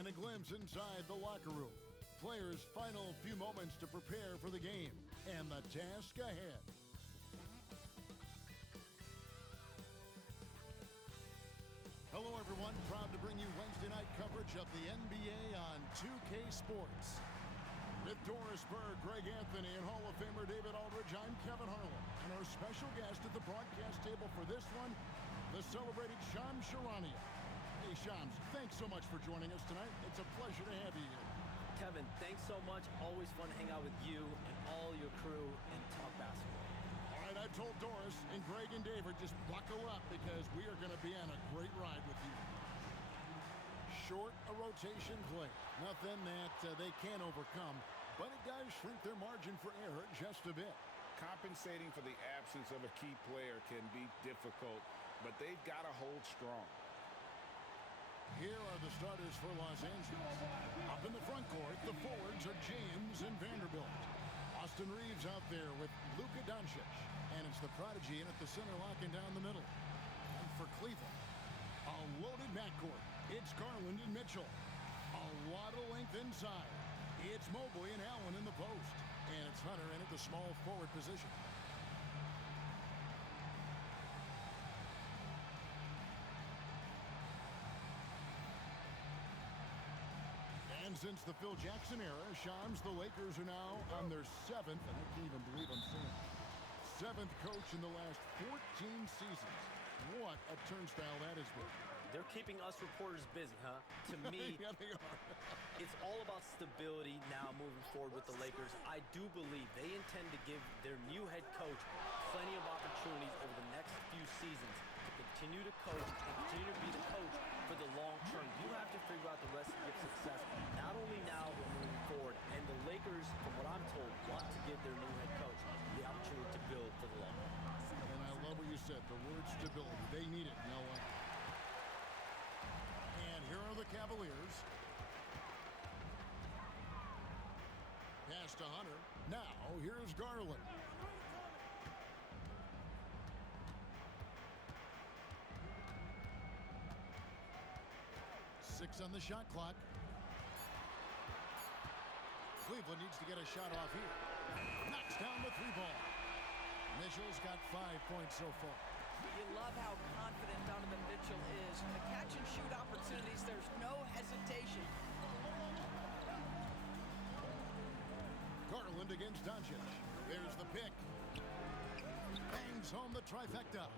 and a glimpse inside the locker room. Players' final few moments to prepare for the game and the task ahead. Hello, everyone. Proud to bring you Wednesday night coverage of the NBA on 2K Sports. With Doris Burr, Greg Anthony, and Hall of Famer David Aldridge, I'm Kevin Harlan. And our special guest at the broadcast table for this one, the celebrated Shams Charania. Hey, Shams, thanks so much for joining us tonight. It's a pleasure to have you here. Kevin, thanks so much. Always fun to hang out with you and all your crew and talk basketball. All right, I've told Doris and Greg and David, just buckle up because we are going to be on a great ride with you. Short a rotation play. Nothing that they can't overcome, but it does shrink their margin for error just a bit. Compensating for the absence of a key player can be difficult, but they've got to hold strong. Here are the starters for Los Angeles. Up in the front court, the forwards are James and Vanderbilt. Austin Reeves out there with Luka Doncic. And it's the prodigy in at the center, locking down the middle. And for Cleveland, a loaded backcourt. It's Garland and Mitchell. A lot of length inside. It's Mobley and Allen in the post. And it's Hunter in at the small forward position. And since the Phil Jackson era, Shams, the Lakers are now on their seventh, and I can't even believe I'm saying it, seventh coach in the last 14 seasons. What a turnstile that has been. They're keeping us reporters busy, huh? To me, Yeah, they are. it's all about stability now moving forward with the Lakers. I do believe they intend to give their new head coach plenty of opportunities over the next few seasons to continue to coach and continue to be the coach for the long term. You have to figure out the recipe of success, not only now but moving forward. And the Lakers, from what I'm told, want to give their new head coach the opportunity to build for the long run. And I love what you said, the word stability. They need it. Now, and here are the Cavaliers. Pass to Hunter. Now, here's Garland. Six on the shot clock. Cleveland needs to get a shot off here. Knocks down the three ball. Mitchell's got 5 points so far. You love how confident Donovan Mitchell is. In the catch-and-shoot opportunities, there's no hesitation. Garland against Doncic. There's the pick. Bangs home the trifecta.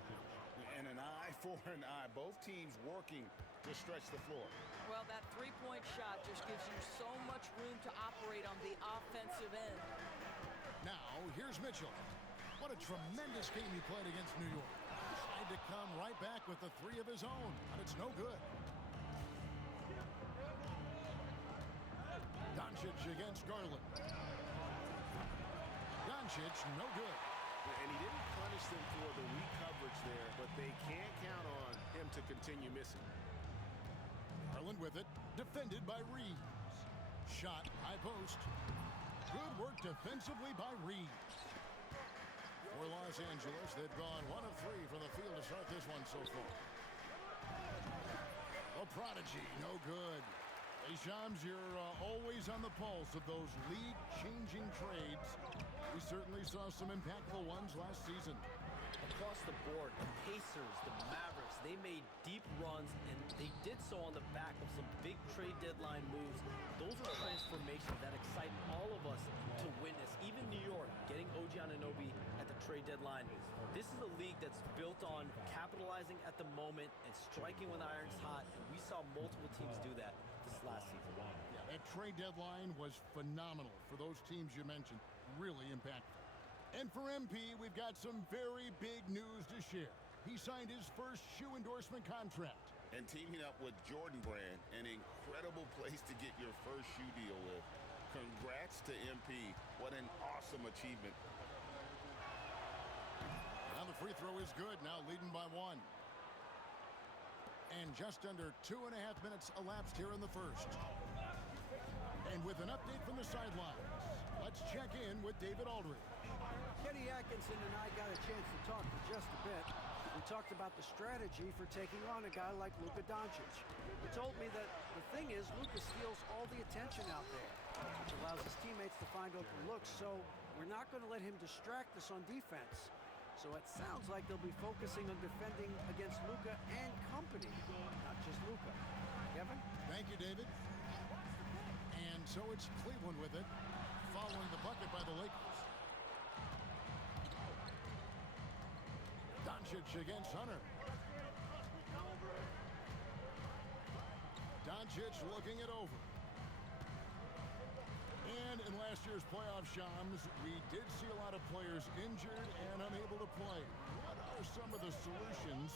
And an eye for an eye. Both teams working to stretch the floor. Well, that three-point shot just gives you so much room to operate on the offensive end. Now, here's Mitchell. What a tremendous game he played against New York. Tried to come right back with the three of his own, but it's no good. Doncic against Garland. Doncic, no good. And he didn't punish them for the weak coverage there, but they can't count on him to continue missing. Garland with it, defended by Reeves. Shot, high post. Good work defensively by Reeves. For Los Angeles, they've gone 1 of 3 from the field to start this one so far. A prodigy, no good. Hey, Shams, you're always on the pulse of those league-changing trades. We certainly saw some impactful ones last season. Across the board, the Pacers, the Mavericks, they made deep runs, and they did so on the back of some big trade deadline moves. Those are transformations that excite all of us to witness. Even New York, getting OG Anunoby at the trade deadline. This is a league that's built on capitalizing at the moment and striking when the iron's hot, and we saw multiple teams do that this last season. Yeah, that trade deadline was phenomenal for those teams you mentioned. Really impactful. And for MP, we've got some very big news to share. He signed his first shoe endorsement contract. And teaming up with Jordan Brand, an incredible place to get your first shoe deal with. Congrats to MP. What an awesome achievement. Now the free throw is good, now leading by 1. And just under 2.5 minutes elapsed here in the first. And with an update from the sidelines, let's check in with David Aldridge. Kenny Atkinson and I got a chance to talk for just a bit. We talked about the strategy for taking on a guy like Luka Doncic. He told me that the thing is Luka steals all the attention out there, which allows his teammates to find open looks, so we're not going to let him distract us on defense. So it sounds like they'll be focusing on defending against Luka and company, not just Luka. Kevin? Thank you, David. And so it's Cleveland with it, following the bucket by the Lakers. Doncic against Hunter. Doncic looking it over. And in last year's playoff, Shams, we did see a lot of players injured and unable to play. What are some of the solutions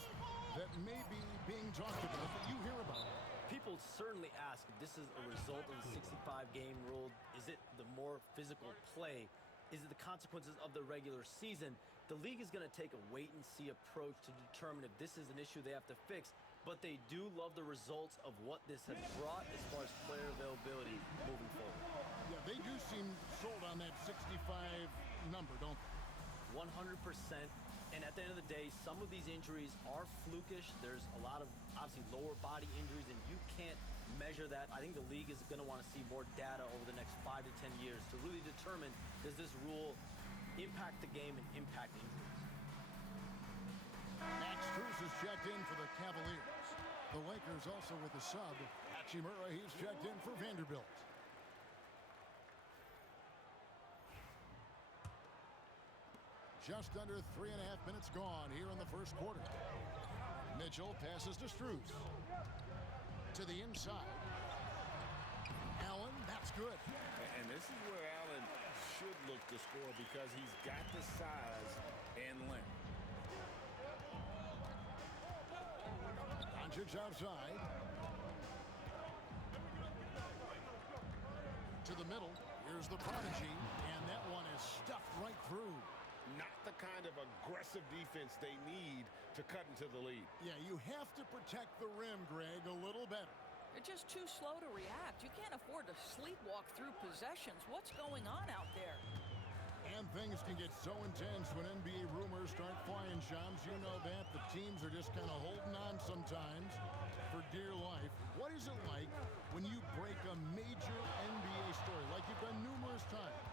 that may be being talked about that you hear about? People certainly ask if this is a result of the 65-game rule. Is it the more physical play? Is it the consequences of the regular season? The league is going to take a wait-and-see approach to determine if this is an issue they have to fix, but they do love the results of what this has brought as far as player availability moving forward. Yeah, they do seem sold on that 65 number, don't they? 100%. And at the end of the day, some of these injuries are flukish. There's a lot of, obviously, lower body injuries, and you can't measure that. I think the league is going to want to see more data over the next 5 to 10 years to really determine, does this rule impact the game and impact injuries? Max Strus is checked in for the Cavaliers. The Lakers also with a sub. Hachimura, he's checked in for Vanderbilt. Just under 3.5 minutes gone here in the first quarter. Mitchell passes to Strus. To the inside. Allen, that's good. And this is where Allen should look to score because he's got the size and length. Doncic outside. To the middle. Here's the prodigy. And that one is stuffed right through. Not the kind of aggressive defense they need to cut into the lead. Yeah, you have to protect the rim, Greg, a little better. They're just too slow to react. You can't afford to sleepwalk through possessions. What's going on out there? And things can get so intense when NBA rumors start flying, Shams. You know that. The teams are just kind of holding on sometimes for dear life. What is it like when you break a major NBA story, like you've done numerous times?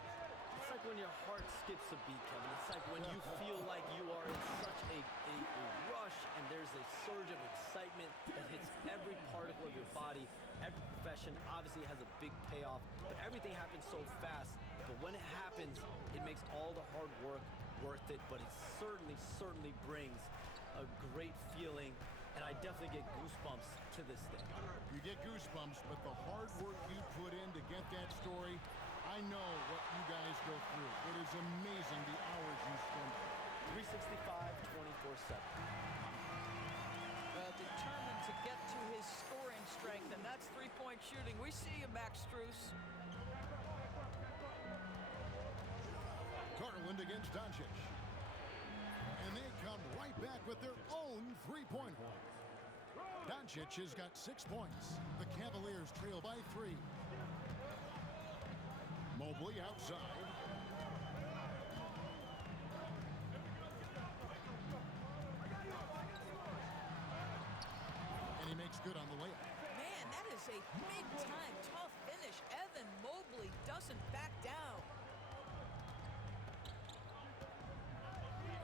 It's like when your heart skips a beat, Kevin. It's like when you feel like you are in such a rush and there's a surge of excitement that hits every particle of your body. Every profession obviously has a big payoff, but everything happens so fast. But when it happens, it makes all the hard work worth it, but it certainly brings a great feeling, and I definitely get goosebumps to this day. You get goosebumps, but the hard work you put in to get that story, I know what you guys go through. It is amazing the hours you spend. 365, 24/7. Determined to get to his scoring strength, and that's three-point shooting. We see you, Max Strus. Garland against Doncic. And they come right back with their own three-pointer. Doncic has got 6 points. The Cavaliers trail by 3. Mobley outside. And he makes good on the layup. Man, that is a big-time tough finish. Evan Mobley doesn't back down.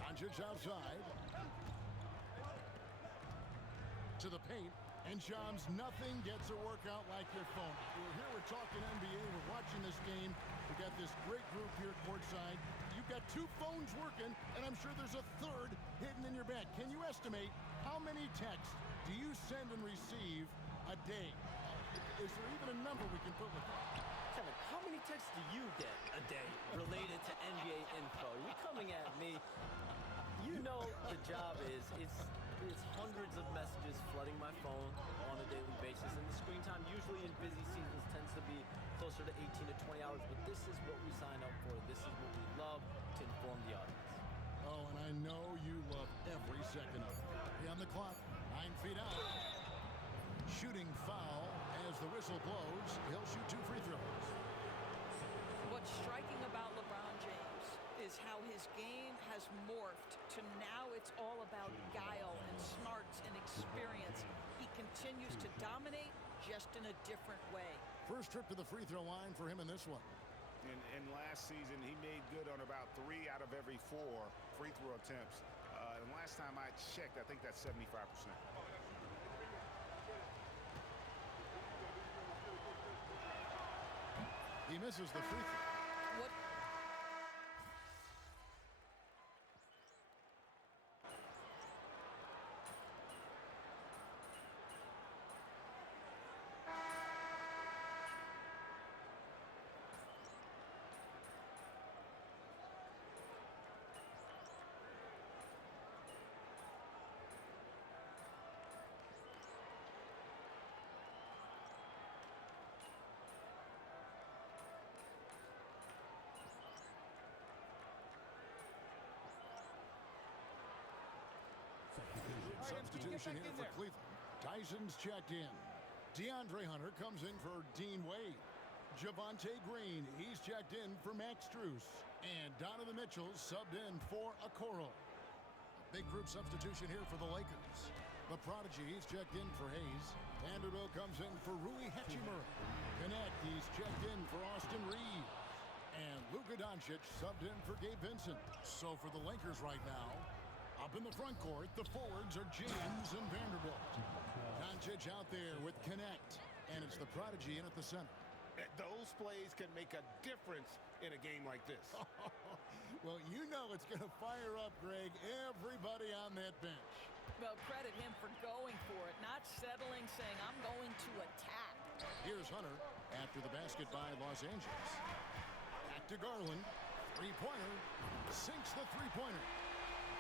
Doncic outside. To the paint. And Shams, nothing gets a workout like your phone. We're talking NBA. We're watching this game. We got this great group here courtside. You've got 2 phones working, and I'm sure there's a third hidden in your bag. Can you estimate how many texts do you send and receive a day? Is there even a number we can put with that? Kevin, how many texts do you get a day related to NBA info? You're coming at me. You know the job is, it's hundreds of messages flooding my phone on a daily basis. And the screen time usually in busy seasons tends to be closer to 18 to 20 hours. But this is what we sign up for. This is what we love to inform the audience. Oh, and I know you love every second of it. On the clock, 9 feet out. Shooting foul as the whistle blows. He'll shoot 2 free throws. What's striking about LeBron James is is how his game has morphed to now it's all about guile and smarts and experience. He continues to dominate just in a different way. First trip to the free throw line for him in this one. And last season, he made good on about 3 out of every 4 free throw attempts. And last time I checked, I think that's 75%. He misses the free throw. What? Substitution here for Cleveland. Tyson's checked in. DeAndre Hunter comes in for Dean Wade. Javonte Green, he's checked in for Max Strus. And Donovan Mitchell subbed in for Okoro. A big group substitution here for the Lakers. The prodigy, he's checked in for Hayes. Vanderbilt comes in for Rui Hachimura. Connect, he's checked in for Austin Reeves. And Luka Doncic subbed in for Gabe Vincent. So for the Lakers right now, up in the front court, the forwards are James and Vanderbilt. Doncic out there with Connect, and it's the prodigy in at the center. Those plays can make a difference in a game like this. Well, you know it's going to fire up, Greg, everybody on that bench. Well, credit him for going for it, not settling, saying, I'm going to attack. Here's Hunter after the basket by Los Angeles. Back to Garland. Three-pointer. Sinks the three-pointer.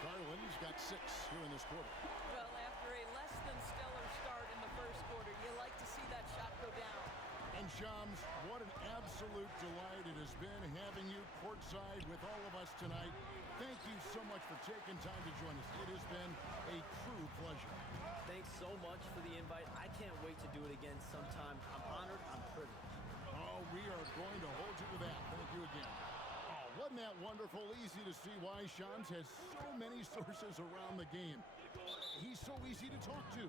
Garland's got 6 here in this quarter. Well, after a less than stellar start in the first quarter, you like to see that shot go down. And Shams, what an absolute delight it has been having you courtside with all of us tonight. Thank you so much for taking time to join us. It has been a true pleasure. Thanks so much for the invite. I can't wait to do it again sometime. I'm honored. I'm privileged. Oh, we are going to hold you to that. Thank you again. Oh, wasn't that wonderful? Easy to see why Shams has so many sources around the game. He's so easy to talk to.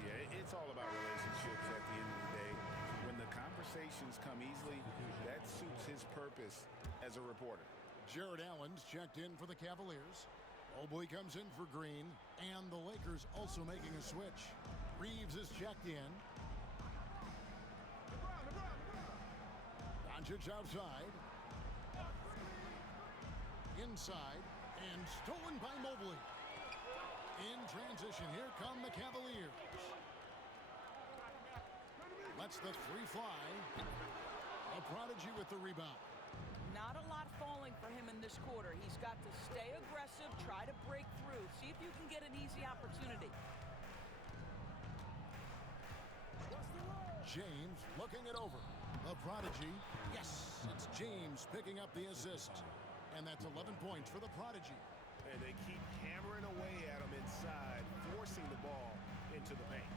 Yeah, it's all about relationships at the end of the day. When the conversations come easily, that suits his purpose as a reporter. Jared Allen's checked in for the Cavaliers. Mobley comes in for Green, and the Lakers also making a switch. Reeves is checked in. Doncic outside. Inside, and stolen by Mobley. In transition, here come the Cavaliers. Lets the three fly. A prodigy with the rebound. Not a lot falling for him in this quarter. He's got to stay aggressive, try to break through, see if you can get an easy opportunity. James looking it over. The prodigy. Yes, it's James picking up the assist. And that's 11 points for the prodigy. And they keep hammering away at him inside, forcing the ball into the paint.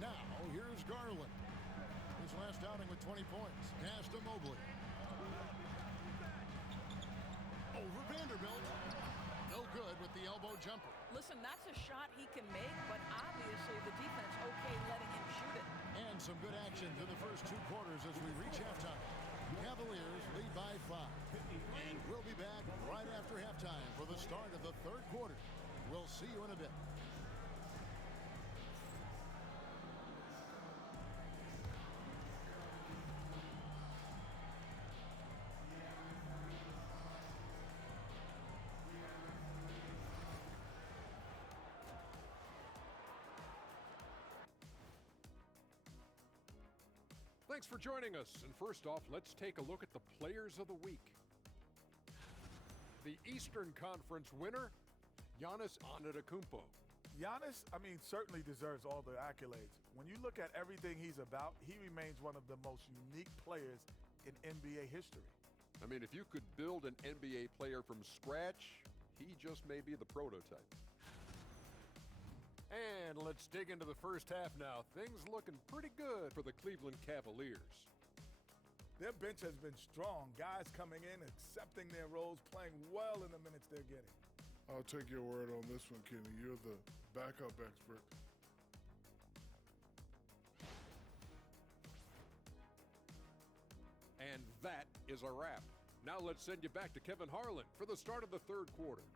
Now, here's Garland. His last outing with 20 points. Pass to Mobley. Over Vanderbilt. No good with the elbow jumper. Listen, that's a shot he can make, but obviously the defense okay letting him shoot it. And some good action through the first 2 quarters as we reach halftime. Cavaliers lead by 5. And we'll be back right after halftime for the start of the 3rd quarter. We'll see you in a bit. Thanks for joining us. And first off, let's take a look at the players of the week. The Eastern Conference winner, Giannis Antetokounmpo. Giannis, certainly deserves all the accolades. When you look at everything he's about, he remains one of the most unique players in NBA history. If you could build an NBA player from scratch, he just may be the prototype. And let's dig into the first half now. Things looking pretty good for the Cleveland Cavaliers. Their bench has been strong. Guys coming in, accepting their roles, playing well in the minutes they're getting. I'll take your word on this one, Kenny. You're the backup expert. And that is a wrap. Now let's send you back to Kevin Harlan for the start of the third quarter.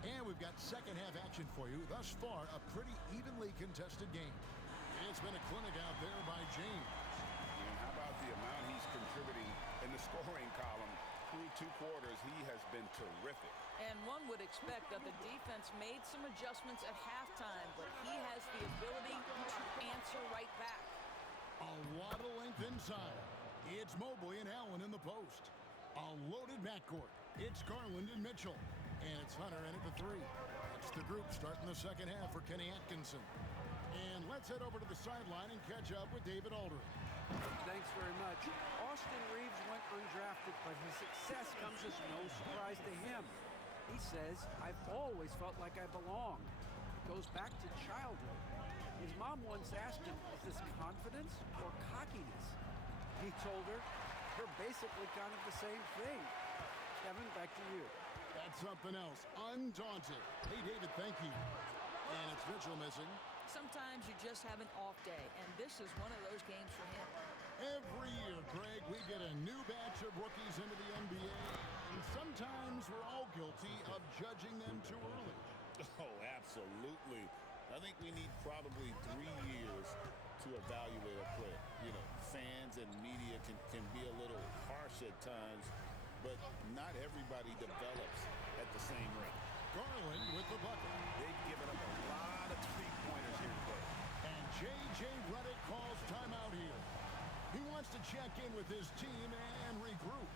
And we've got second half action for you. Thus far, a pretty evenly contested game. It's been a clinic out there by James. And how about the amount he's contributing in the scoring column? Through 2 quarters, he has been terrific. And one would expect that the defense made some adjustments at halftime, but he has the ability to answer right back. A lot of length inside. It's Mobley and Allen in the post. A loaded backcourt. It's Garland and Mitchell. And it's Hunter in at the 3. It's the group starting the second half for Kenny Atkinson. And let's head over to the sideline and catch up with David Aldridge. Thanks very much. Austin Reeves went undrafted, but his success comes as no surprise to him. He says, I've always felt like I belonged. It goes back to childhood. His mom once asked him, is this confidence or cockiness? He told her, they're basically kind of the same thing. Kevin, back to you. That's something else. Undaunted. Hey, David, thank you. And it's Mitchell missing. Sometimes you just have an off day, and this is one of those games for him. Every year, Greg, we get a new batch of rookies into the NBA, and sometimes we're all guilty of judging them too early. Oh, absolutely. I think we need probably 3 years to evaluate a player. You know, fans and media can be a little harsh at times, but not everybody develops at the same rate. Garland with the bucket. They've given up a lot of three-pointers here today. And J.J. Redick calls timeout here. He wants to check in with his team and regroup.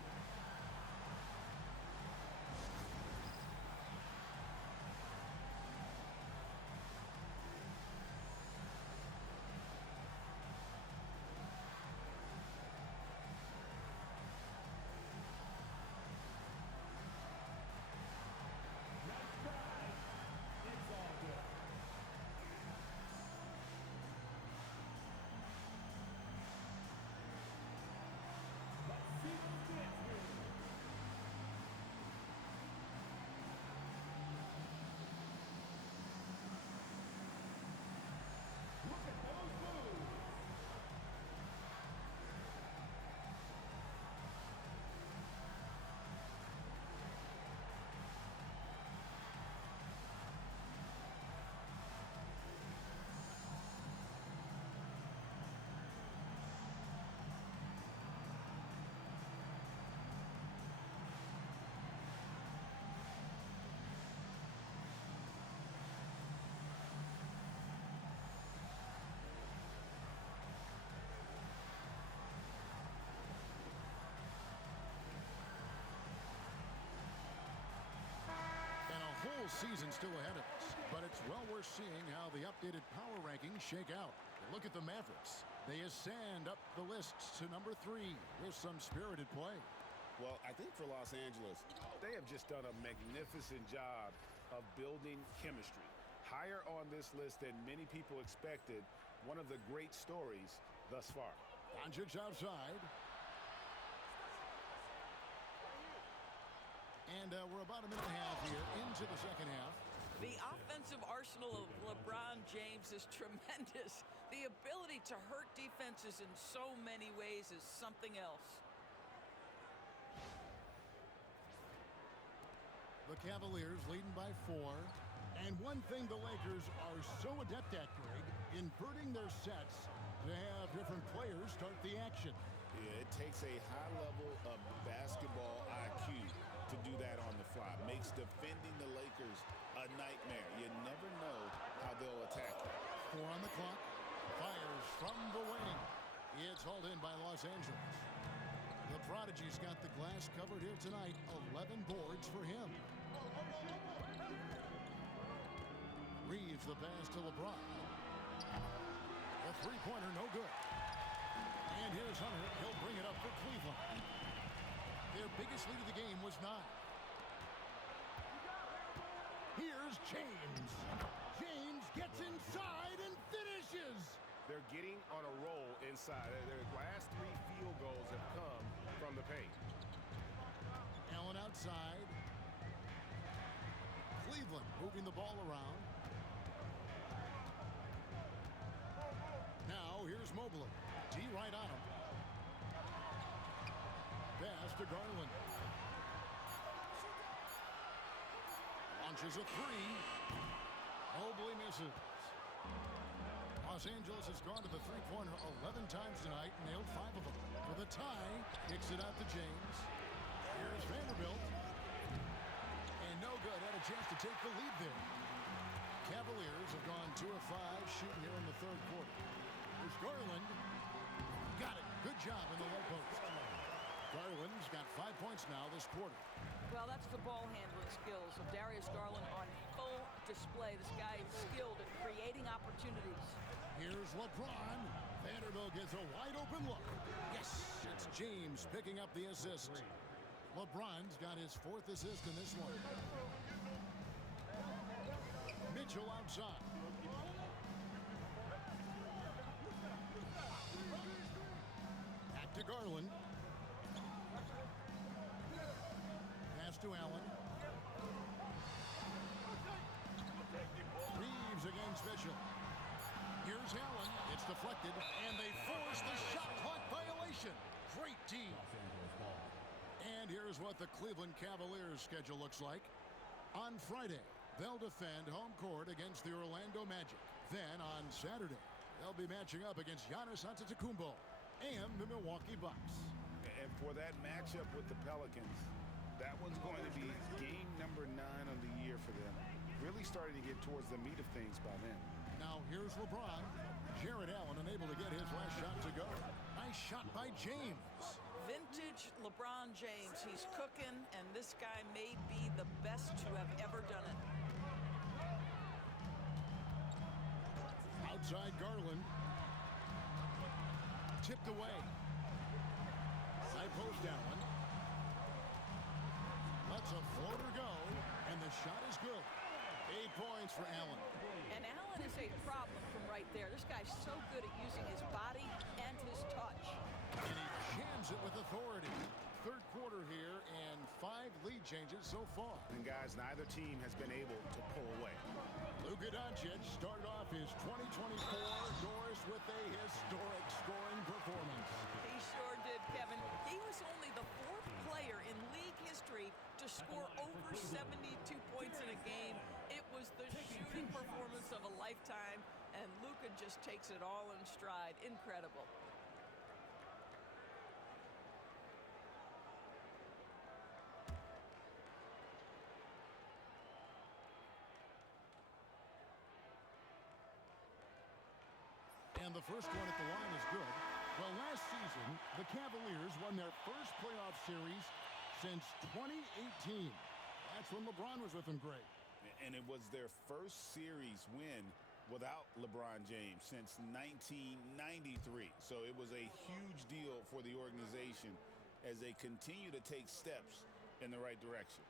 Whole season still ahead of us, but it's well worth seeing how the updated power rankings shake out. Look at the Mavericks. They ascend up the lists to number 3 with some spirited play. Well, I think for Los Angeles, they have just done a magnificent job of building chemistry. Higher on this list than many people expected. One of the great stories thus far. Doncic outside. And we're about a minute and a half here into the second half. The offensive arsenal of LeBron James is tremendous. The ability to hurt defenses in so many ways is something else. The Cavaliers leading by 4. And one thing the Lakers are so adept at, Greg, inverting their sets to have different players start the action. Yeah, it takes a high level of basketball IQ to do that on the fly. Makes defending the Lakers a nightmare. You never know how they'll attack you. 4 on the clock. Fires from the wing. It's hauled in by Los Angeles. The Prodigy's got the glass covered here tonight. 11 boards for him. Reeves the pass to LeBron. The three-pointer no good. And here's Hunter. He'll bring it up for Cleveland. Their biggest lead of the game was 9. Here's James. James gets inside and finishes. They're getting on a roll inside. Their last 3 field goals have come from the paint. Allen outside. Cleveland moving the ball around. Now here's Mobley. D right on him. Pass to Garland. Launches a 3. Mobley misses. Los Angeles has gone to the three-pointer 11 times tonight and nailed 5 of them. For the tie, kicks it out to James. Here's Vanderbilt. And no good. Had a chance to take the lead there. Cavaliers have gone 2 of 5 shooting here in the third quarter. There's Garland. Got it. Good job in the low post. Garland's got 5 points now this quarter. Well, that's the ball handling skills of Darius Garland on full display. This guy is skilled at creating opportunities. Here's LeBron. Vanderbilt gets a wide open look. Yes, it's James picking up the assist. LeBron's got his 4th assist in this one. Mitchell outside. Back to Garland. Pass to Allen. Reeves against Mitchell. Here's Allen. It's deflected, and they force the shot clock violation. Great team. And here's what the Cleveland Cavaliers schedule looks like. On Friday, they'll defend home court against the Orlando Magic. Then on Saturday, they'll be matching up against Giannis Antetokounmpo and the Milwaukee Bucks. And for that matchup with the Pelicans, that one's going to be game number 9 of the year for them. Really starting to get towards the meat of things by then. Now here's LeBron. Jared Allen unable to get his last shot to go. Nice shot by James. Vintage LeBron James. He's cooking, and this guy may be the best to have ever done it. Outside Garland. Tipped away. High post Allen. Lets a floater go, and the shot is good. 8 points for Allen. And Allen is a problem from right there. This guy's so good at using his body and his touch. And he jams it with authority. Third quarter here and 5 lead changes so far. And guys, neither team has been able to pull away. Luka Doncic started off his 2024 doors with a historic scoring performance. He sure did, Kevin. He was only the 4th player in league history to score over 72 points in a game. It was the shooting performance of a lifetime, and Luka just takes it all in stride. Incredible. And the first one at the line is good. Well, last season, the Cavaliers won their first playoff series since 2018. That's when LeBron was with them great. And it was their first series win without LeBron James since 1993. So it was a huge deal for the organization as they continue to take steps in the right direction.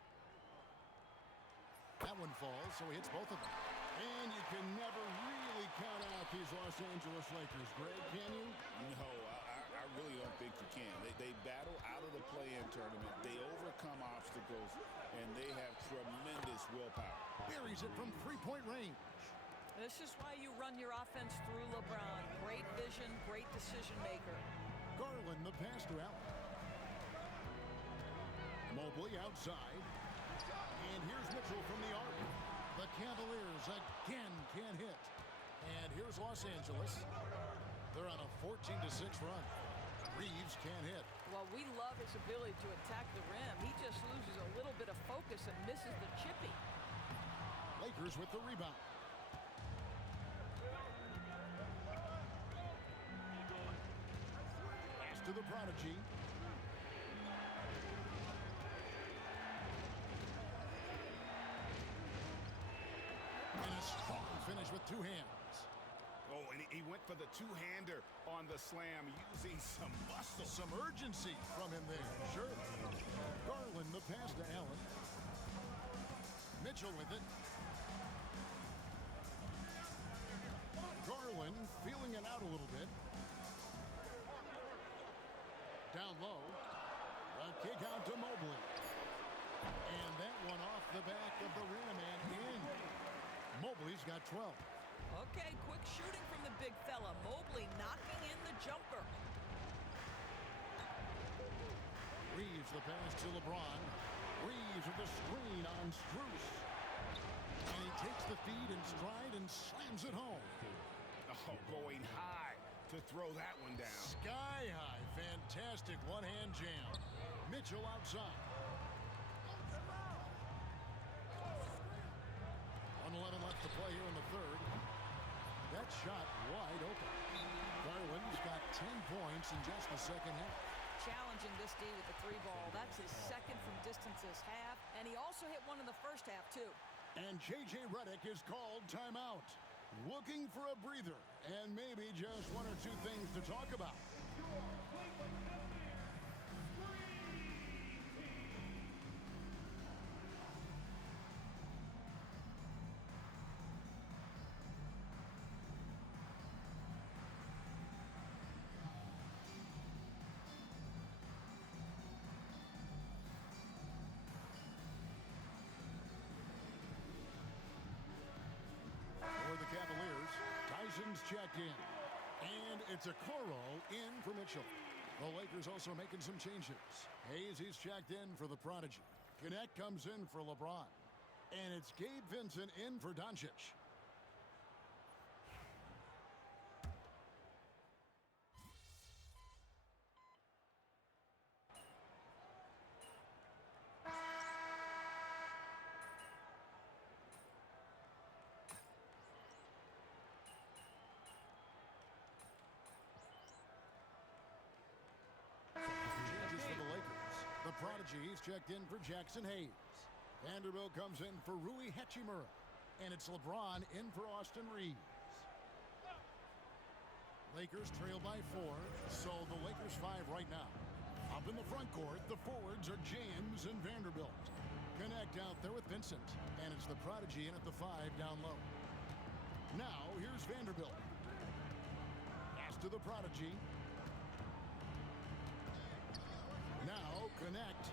That one falls, so he hits both of them. And you can never really count out these Los Angeles Lakers, Greg, can you? No, I really don't think you can. They battle out of the play-in tournament. They overcome obstacles, and they have tremendous willpower. Buries it from three-point range. This is why you run your offense through LeBron. Great vision, great decision maker. Garland, the pass to Allen. Mobley outside. And here's Mitchell from the arc. The Cavaliers again can't hit. And here's Los Angeles. They're on a 14-6 run. Reeves can't hit. Well, we love his ability to attack the rim. He just loses a little bit of focus and misses the chippy. Lakers with the rebound. Pass to the prodigy. And a strong finish with 2 hands. Oh, and he went for the two-hander on the slam using some muscle. Some urgency from him there. Sure. Garland, the pass to Allen. Mitchell with it. Garland feeling it out a little bit. Down low. A kick out to Mobley. And that one off the back of the rim and in. Mobley's got 12. Okay, quick shooting from the big fella. Mobley knocking in the jumper. Reeves the pass to LeBron. Reeves with the screen on Strus. And he takes the feed in stride and slams it home. Oh, going high to throw that one down. Sky high. Fantastic one-hand jam. Mitchell outside. 1:11 left to play here in the third. That shot wide open. Garland's got 10 points in just the second half. Challenging this D with the three ball. That's his second from distance this half. And he also hit one in the first half, too. And J.J. Redick is called timeout. Looking for a breather and maybe just one or two things to talk about. For the Cavaliers, Tyson's checked in. And it's a Coro in for Mitchell. The Lakers also making some changes. Hayes, he's checked in for the Prodigy. Connect comes in for LeBron. And it's Gabe Vincent in for Doncic. Changes for the Lakers. The Prodigy, he's checked in for Jackson Hayes. Vanderbilt comes in for Rui Hachimura. And it's LeBron in for Austin Reeves. Lakers trail by 4, so the Lakers 5 right now. Up in the front court, the forwards are James and Vanderbilt. Connect out there with Vincent. And it's the Prodigy in at the 5 down low. Now, here's Vanderbilt. Pass to the Prodigy. Now, Connect.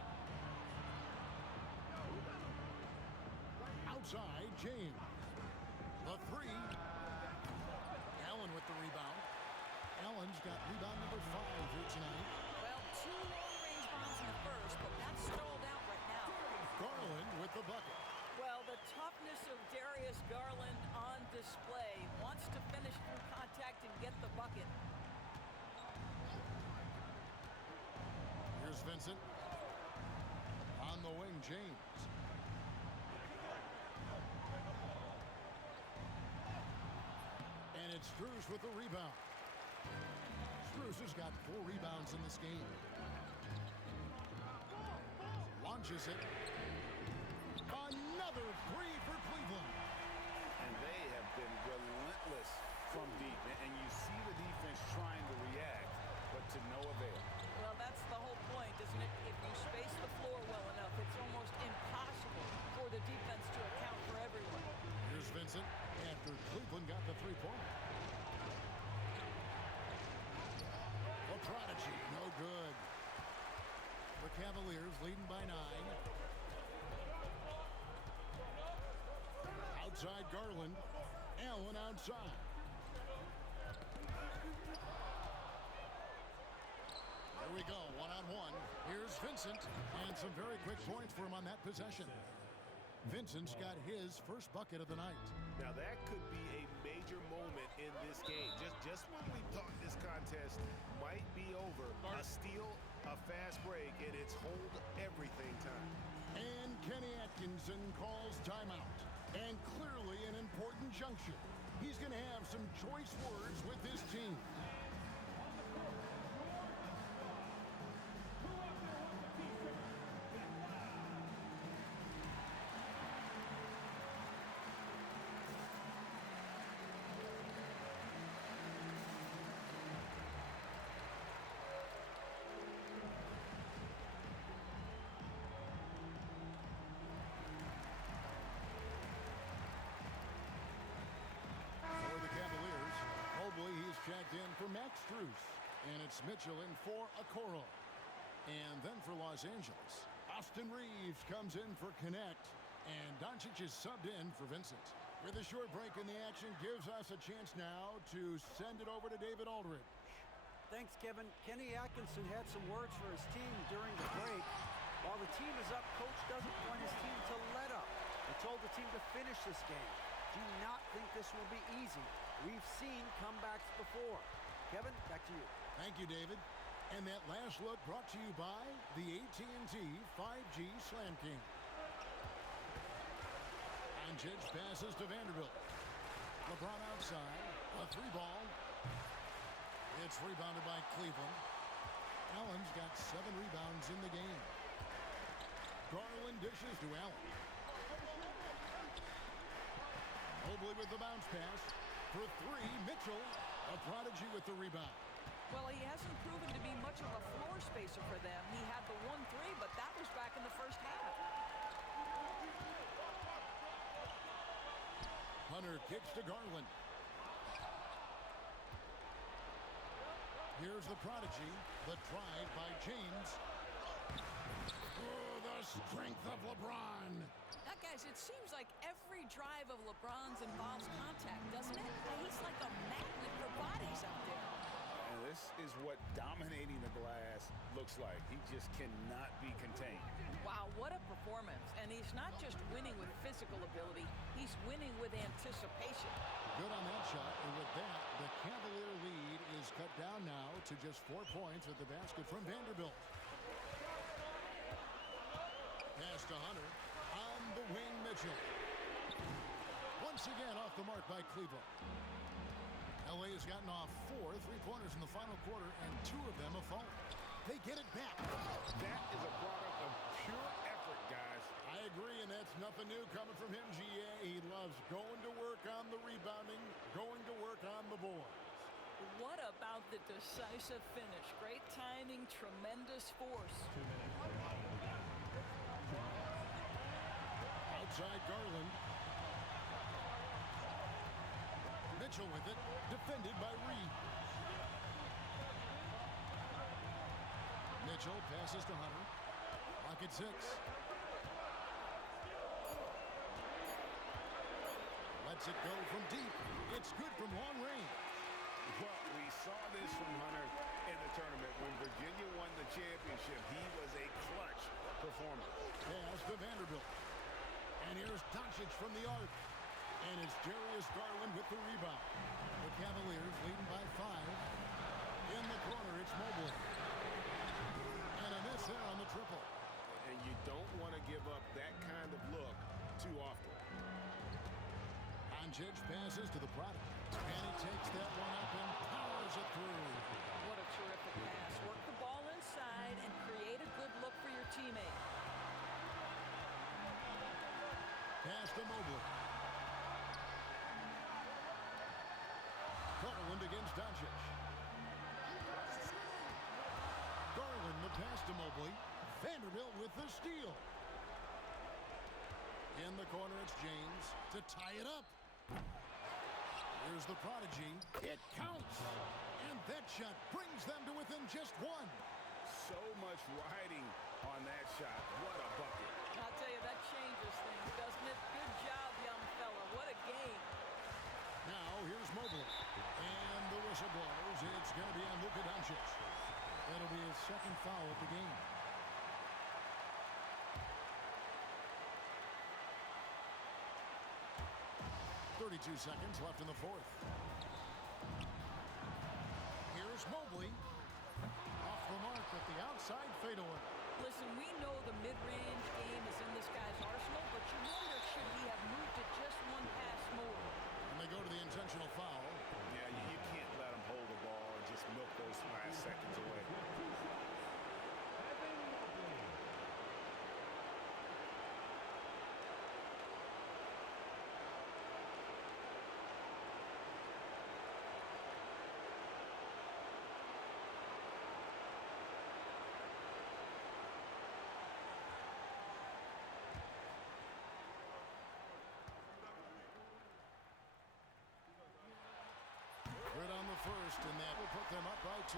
Outside, James. The 3. Allen with the rebound. Allen's got rebound number 5 here tonight. Well, 2 long-range bombs in the first, but that's stalled out right now. Garland with the bucket. Well, the toughness of Darius Garland on display. Wants to finish through contact and get the bucket. Here's Vincent. On the wing, James. And it's Strus with the rebound. Strus has got 4 rebounds in this game. Launches it. Another 3 for Cleveland. And they have been relentless from deep. And you see the defense trying to react, but to no avail. Well, that's the whole point, isn't it? If you space the floor well enough, it's almost impossible for the defense to account for everyone. Here's Vincent after Cleveland got the 3-pointer. The Prodigy, no good. The Cavaliers leading by 9. Outside Garland. Allen outside. There we go, one-on-one. Here's Vincent, and some very quick points for him on that possession. Vincent's got his first bucket of the night. Now that could be a major moment in this game. Just when we thought this contest might be over, a steal, a fast break, and it's hold everything time. And Kenny Atkinson calls timeout. And clearly an important junction. He's going to have some choice words with his team. Strus. And it's Mitchell in for Okoro. And then for Los Angeles, Austin Reeves comes in for Connect. And Doncic is subbed in for Vincent. With a short break in the action, gives us a chance now to send it over to David Aldridge. Thanks, Kevin. Kenny Atkinson had some words for his team during the break. While the team is up, Coach doesn't want his team to let up. He told the team to finish this game. Do not think this will be easy. We've seen comebacks before. Kevin, back to you. Thank you, David. And that last look brought to you by the AT&T 5G Slam King. Doncic passes to Vanderbilt. LeBron outside. A three ball. It's rebounded by Cleveland. Allen's got 7 rebounds in the game. Garland dishes to Allen. Mobley with the bounce pass. For 3, Mitchell, a prodigy with the rebound. Well, he hasn't proven to be much of a floor spacer for them. He had the 1-3, but that was back in the first half. Hunter kicks to Garland. Here's the prodigy, the drive by James. Oh, the strength of LeBron. Now, guys, it seems like every drive of LeBron's involves contact, doesn't it? He's like a magnet for bodies out there. And this is what dominating the glass looks like. He just cannot be contained. Wow, what a performance. And he's not just winning with physical ability, he's winning with anticipation. Good on that shot, and with that, the Cavalier lead is cut down now to just 4 points at the basket from Vanderbilt. Pass to Hunter. On the wing, Mitchell. Once again off the mark by Cleveland. LA has gotten off 4 3-pointers in the final quarter, and 2 of them have fallen. They get it back. That is a product of pure effort, guys. I agree, and that's nothing new coming from him, GA. He loves going to work on the rebounding, going to work on the boards. What about the decisive finish? Great timing, tremendous force. Outside Garland. Mitchell with it, defended by Reed. Mitchell passes to Hunter. Clock at 6. Lets it go from deep. It's good from long range. Well, we saw this from Hunter in the tournament. When Virginia won the championship, he was a clutch performer. Pass to Vanderbilt. And here's Doncic from the arc. And it's Darius Garland with the rebound. The Cavaliers leading by 5. In the corner, it's Mobley. And a miss there on the triple. And you don't want to give up that kind of look too often. Doncic passes to the product. And he takes that one up and powers it through. What a terrific pass. Work the ball inside and create a good look for your teammate. Pass to Mobley. Garland against Doncic. Garland the pass to Mobley. Vanderbilt with the steal. In the corner, it's James to tie it up. Here's the prodigy. It counts. And that shot brings them to within just 1. So much riding on that shot. What a bucket. I'll tell you, that changes things, doesn't it? Good job, young fella. What a game. Now, here's Mobley. And the whistle blows. It's going to be on Luka Doncic. That'll be his second foul of the game. .32 seconds left in the 4th. Here's Mobley. Off the mark with the outside fadeaway. Listen, we know the mid-range game is in this guy's arsenal, but you wonder, should he have moved it just 1 pass more? And they go to the intentional foul. Yeah, you can't let him hold the ball and just milk those last seconds away. them up by 2.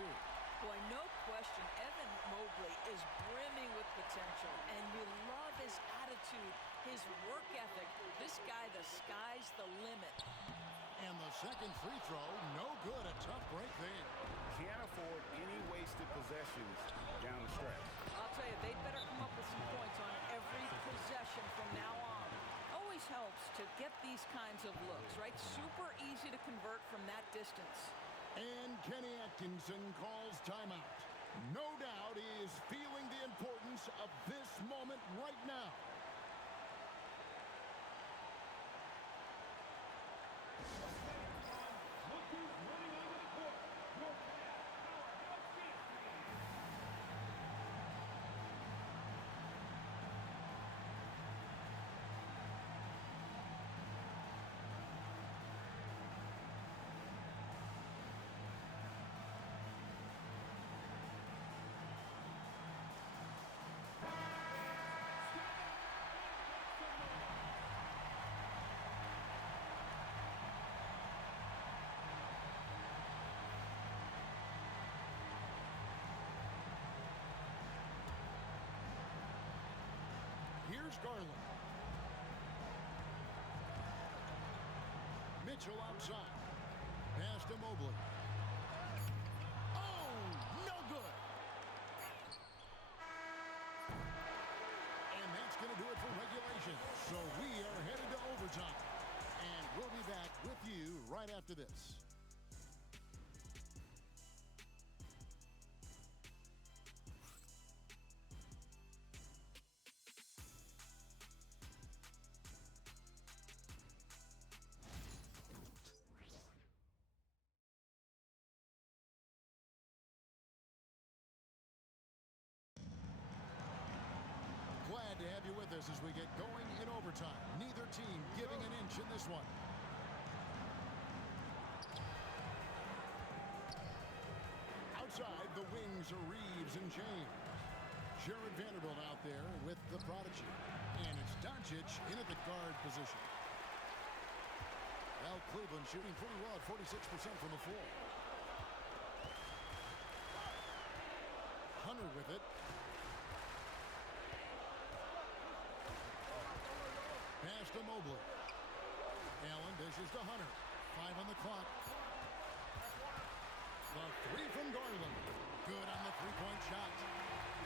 Boy, no question, Evan Mobley is brimming with potential, and you love his attitude, his work ethic. This guy, the sky's the limit. And the second free throw, no good. A tough break there. Can't afford any wasted possessions down the stretch. I'll tell you, they better come up with some points on every possession from now on. Always helps to get these kinds of looks, right? Super easy to convert from that distance. And Kenny Atkinson calls timeout. No doubt he is feeling the importance of this moment right now. Here's Garland. Mitchell outside. Pass to Mobley. Oh, no good. And that's going to do it for regulation. So we are headed to overtime. And we'll be back with you right after this. Glad to have you with us as we get going in overtime. Neither team giving an inch in this one. Outside, the wings are Reeves and James. Jared Vanderbilt out there with the prodigy. And it's Doncic in at the guard position. Well, Cleveland shooting pretty well at 46% from the floor. Hunter with it. Pass to Mobley. Allen dishes to Hunter. 5 on the clock. The three from Garland. Good on the three-point shot.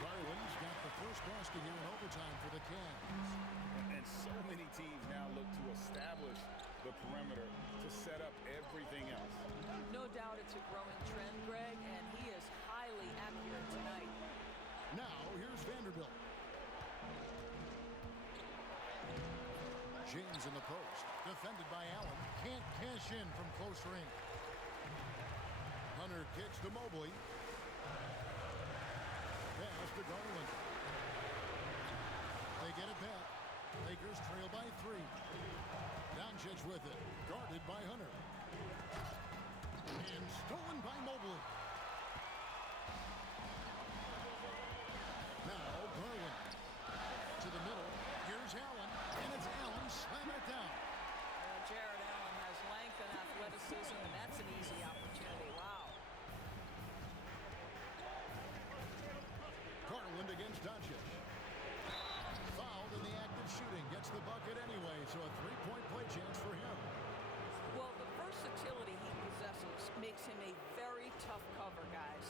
Garland's got the first basket here in overtime for the Cavs. And so many teams now look to establish the perimeter to set up everything else. No doubt it's a growing trend, Greg, and he is highly accurate tonight. Now, here's Vanderbilt. James in the post. Defended by Allen. Can't cash in from close range. Hunter kicks to Mobley. Pass to Garland. They get it back. Lakers trail by 3. Doncic with it. Guarded by Hunter. And stolen by Mobley. Now Garland. To the middle. Here's Allen. And it's Allen slamming it down. Jared Allen has length and athleticism, and that's an easy opportunity. Wow. Garland against Doncic. Fouled in the act of shooting. Gets the bucket anyway, so a three-point play chance for him. Well, the versatility he possesses makes him a very tough cover, guys.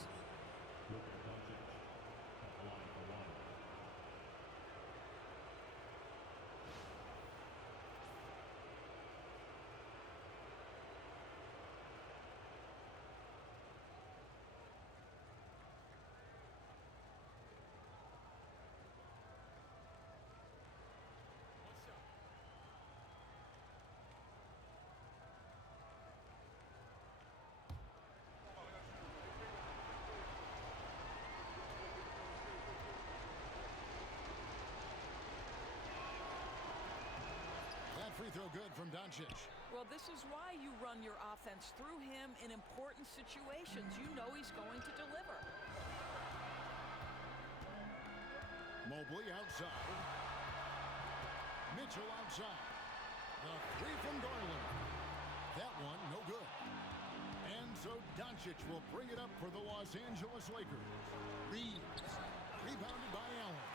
Free throw good from Doncic. Well, this is why you run your offense through him in important situations. You know he's going to deliver. Mobley outside. Mitchell outside. The three from Garland. That one no good. And so Doncic will bring it up for the Los Angeles Lakers. Reeves, rebounded by Allen.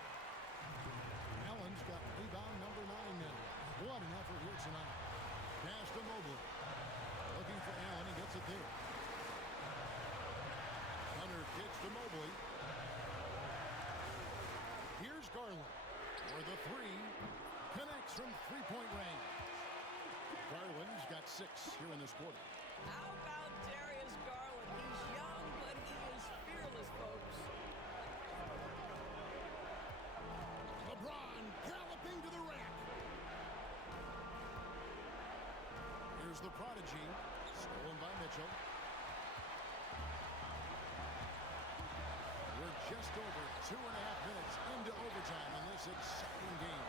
Allen's got rebound number 9 now. What an effort here tonight. Pass to Mobley. Looking for Allen. He gets it there. Hunter kicks to Mobley. Here's Garland. For the 3. Connects from three-point range. Garland's got 6 here in this quarter. How about Darius Garland? He's young, but he is fearless, folks. LeBron galloping to the rack. Here's the prodigy. Stolen by Mitchell. We're just over 2.5 minutes into overtime in this exciting game.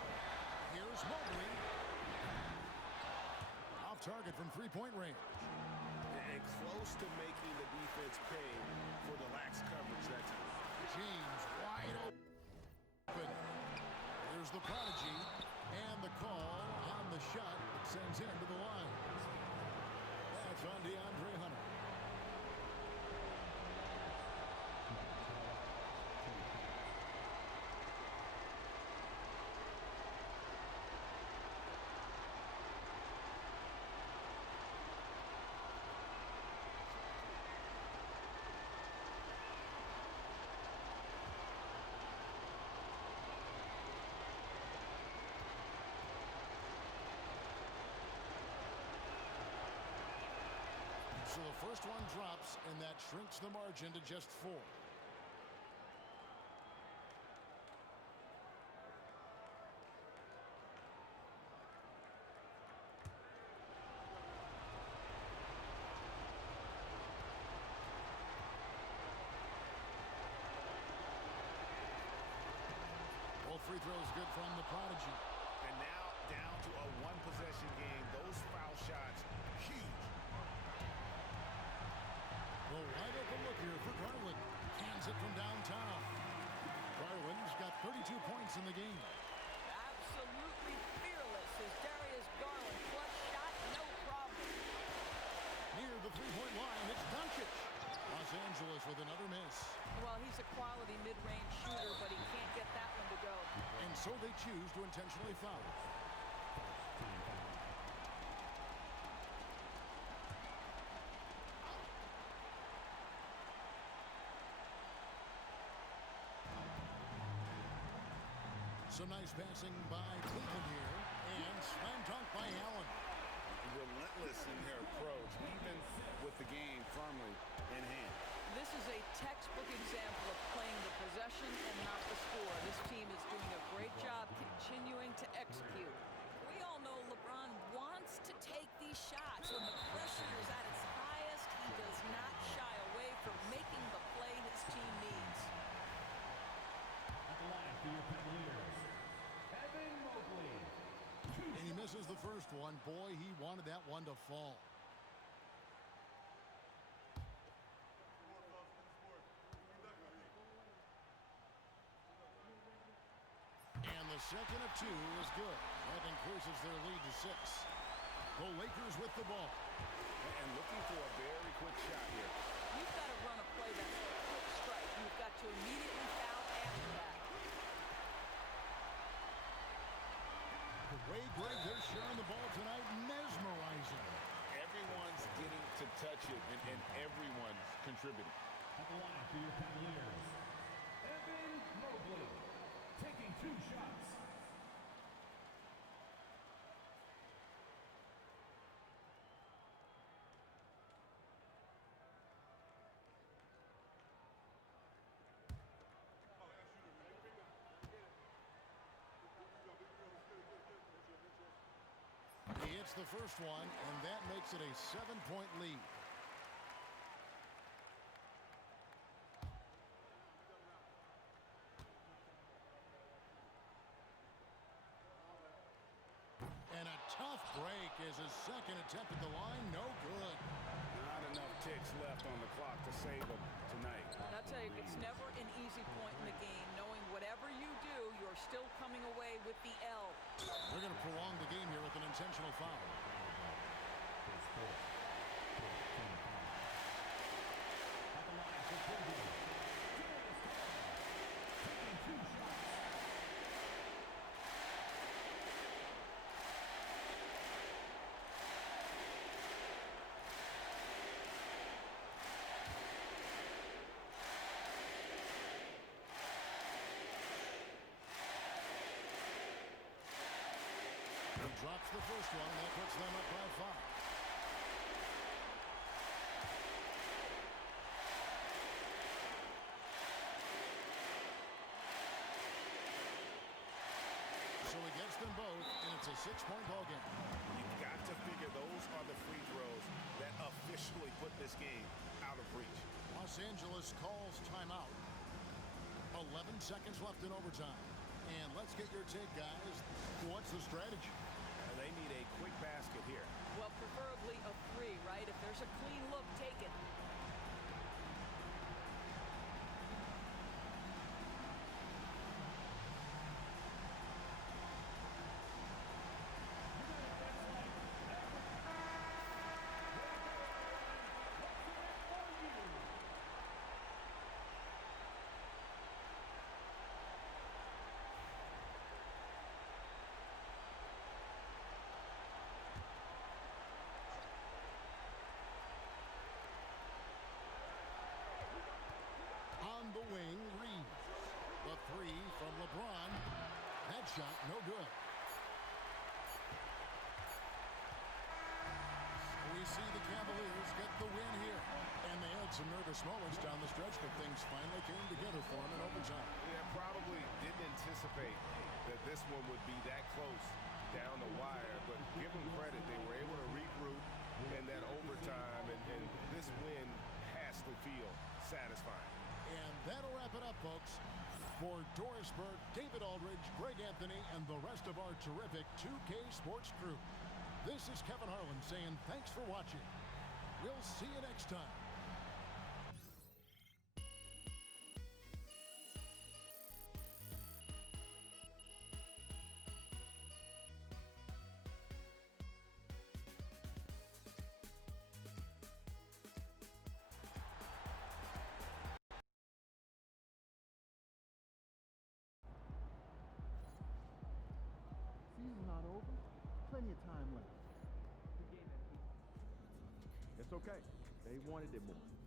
Here's Mobley. Off target from three-point range. And close to making the defense pay for the lax coverage that time. James wide open. Here's the prodigy. And the call on the shot that sends him to the line. That's on DeAndre Hunter. So the first one drops, and that shrinks the margin to just 4. Both free throws good from the prodigy. And now down to a one-possession game. Those foul shots, huge. Well, wide open look here for Garland. Hands it from downtown. Garland's got 32 points in the game. Absolutely fearless is Darius Garland. Clutch shot, no problem. Near the three-point line, it's Doncic. Los Angeles with another miss. Well, he's a quality mid-range shooter, but he can't get that one to go. And so they choose to intentionally foul. Some nice passing by Cleveland here. And slam dunk by Allen. Relentless in their approach, even with the game firmly in hand. This is a textbook example of playing the possession and not the score. This team is doing a great job continuing to execute. We all know LeBron wants to take these shots. When the pressure is at its highest, he does not shy away from making the play his team needs. At the line for your Cavaliers, Evan Mobley. And he misses the first one. Boy, he wanted that one to fall. And the second of 2 is good. That increases their lead to 6. The Lakers with the ball. And looking for a very quick shot here. You've got to run a play that's a quick strike. You've got to immediately foul after that. The way, Greg, they're sharing the ball tonight, mesmerizing. Everyone's getting to touch it, and everyone's contributing. At the line for your Cavaliers, Evan Mobley. Taking 2 shots. He hits the first one, and that makes it a 7-point lead. And a tough break is his second attempt at the line. No good. Not enough ticks left on the clock to save them tonight. I'll tell you, it's never an easy point in the game, knowing whatever you do, you're still coming away with the L. They're going to prolong the game here with an intentional foul. the first one. That puts them up by 5. So he gets them both, and it's a 6-point ball game. You've got to figure those are the free throws that officially put this game out of reach. Los Angeles calls timeout. 11 seconds left in overtime. And let's get your take, guys. What's the strategy? And they need a quick basket here. Well, preferably a 3, right? If there's a clean look, take it. On the wing, Reeves. The 3 from LeBron. That shot, no good. We see the Cavaliers get the win here. And they had some nervous moments down the stretch, but things finally came together for them in overtime. Yeah, probably didn't anticipate that this one would be that close down the wire, but give them credit. They were able to regroup in that overtime, and this win has to feel satisfying. And that'll wrap it up, folks. For Doris Burke, David Aldridge, Greg Anthony, and the rest of our terrific 2K Sports crew, this is Kevin Harlan saying thanks for watching. We'll see you next time. Season's not over. Plenty of time left. It's okay. They wanted it more.